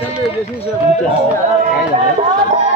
咱是五接受一下。